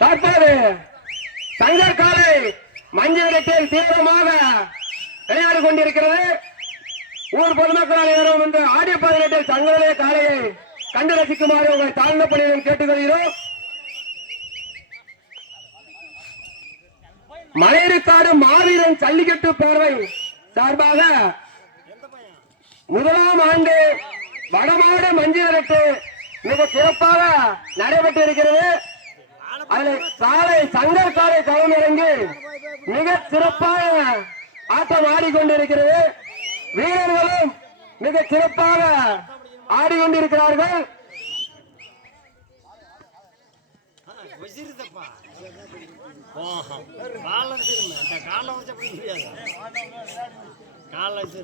தற்போது சங்கர் காலை மஞ்சள் கட்டில் தீவிரமாக விளையாடி கொண்டிருக்கிறது. ஊர் பொதுமக்கள் அனைவரும் இந்த ஆடிய 18 சங்கரே காலையை கண்டு ரசிக்குமாறு உங்களை தாழ்ந்த பணியுடன் கேட்டுக்கொள்கிறோம். மலையடிக்காடு மாவீரன் ஜல்லிக்கட்டு பேரவை சார்பாக முதலாம் ஆண்டு வடமாடு மஞ்சள் விரட்டு மிக சிறப்பாக நடைபெற்று இருக்கிறது. அதில் காலை சங்கர் காலை களமிறங்கி மிக சிறப்பாக ஆட்டம் ஆடிக்கொண்டிருக்கிறது. வீரர்களும் மிக சிறப்பாக ஆடிக்கொண்டிருக்கிறார்கள். காலம்